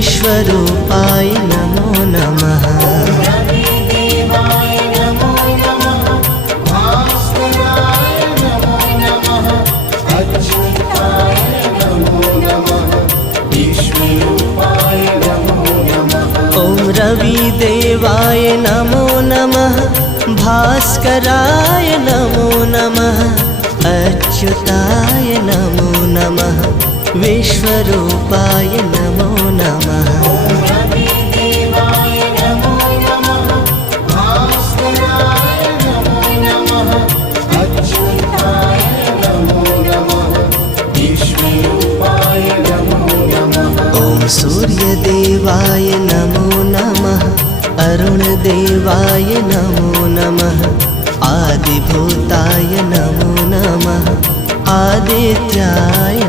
विश्वरूपाय नमो नमः। ॐ रविदेवाय नमो नमः, भास्कराय नमो नमः, अच्युताय नमो नमः, विश्वरूपाय नमो नमः। ॐ सूर्यदेवाय नमो नमः, अरुणदेवाय नमो नमः, आदिभूताय नमो नमः, आदित्याय